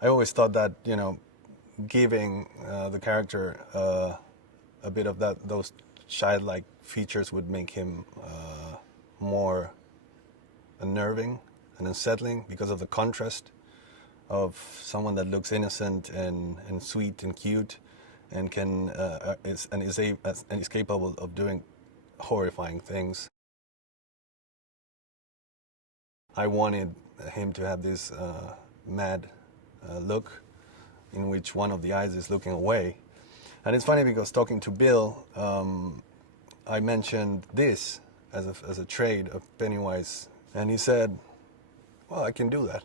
I always thought that, giving the character a bit of those childlike features would make him more unnerving and unsettling because of the contrast of someone that looks innocent and sweet and cute and is capable of doing horrifying things. I wanted him to have this mad look in which one of the eyes is looking away. And it's funny because talking to Bill, I mentioned this as a trade of Pennywise, and he said, well, I can do that.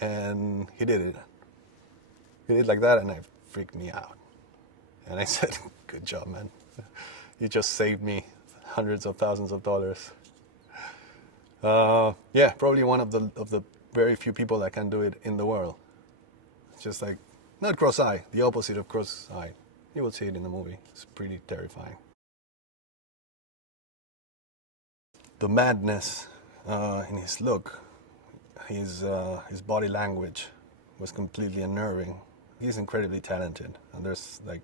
And he did it. He did it like that, and it freaked me out. And I said, good job, man. You just saved me hundreds of thousands of dollars. Yeah, probably one of the very few people that can do it in the world. It's just like, not cross-eye, the opposite of cross-eye. You will see it in the movie. It's pretty terrifying. The madness in his look, his body language was completely unnerving. He's incredibly talented, and there's like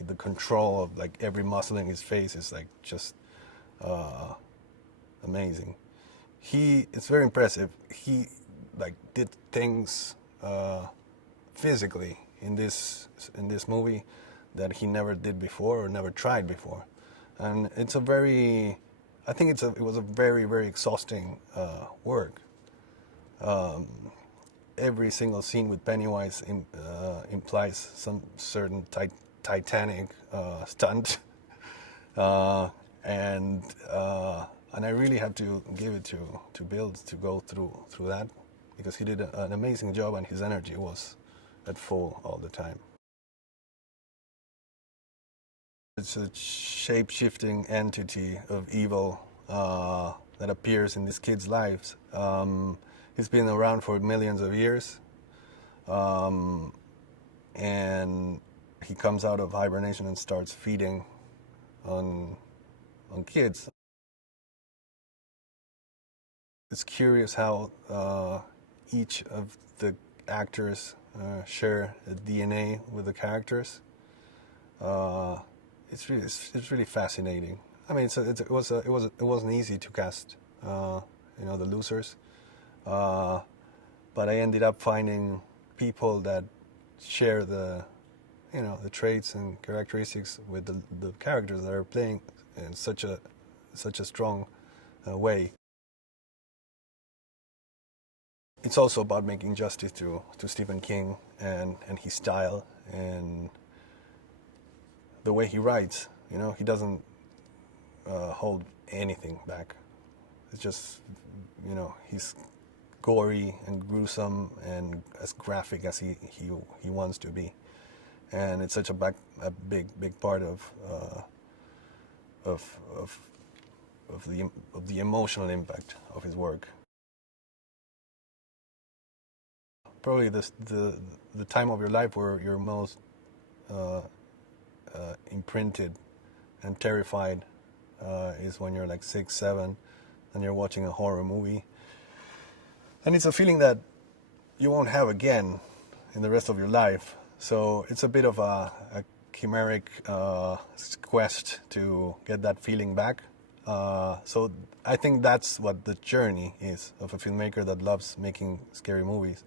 the control of like every muscle in his face is like just amazing. It's very impressive. He like did things physically in this movie that he never did before or never tried before, and it's a very, I think it was a very, very exhausting work. Every single scene with Pennywise implies some certain titanic stunt, and I really have to give it to Bill to go through that, because he did an amazing job and his energy was at full all the time. It's a shape-shifting entity of evil that appears in these kids' lives. He's been around for millions of years, and he comes out of hibernation and starts feeding on kids. It's curious how each of the actors share a DNA with the characters. It's really fascinating. I mean, it wasn't easy to cast, the losers, but I ended up finding people that share the traits and characteristics with the characters that are playing in such a strong way. It's also about making justice to Stephen King and his style and the way he writes. He doesn't hold anything back. It's just, he's gory and gruesome and as graphic as he wants to be, and it's such a big part of the emotional impact of his work. Probably the time of your life where you're most imprinted and terrified is when you're like 6, 7, and you're watching a horror movie. And it's a feeling that you won't have again in the rest of your life. So it's a bit of a chimeric quest to get that feeling back. So I think that's what the journey is of a filmmaker that loves making scary movies.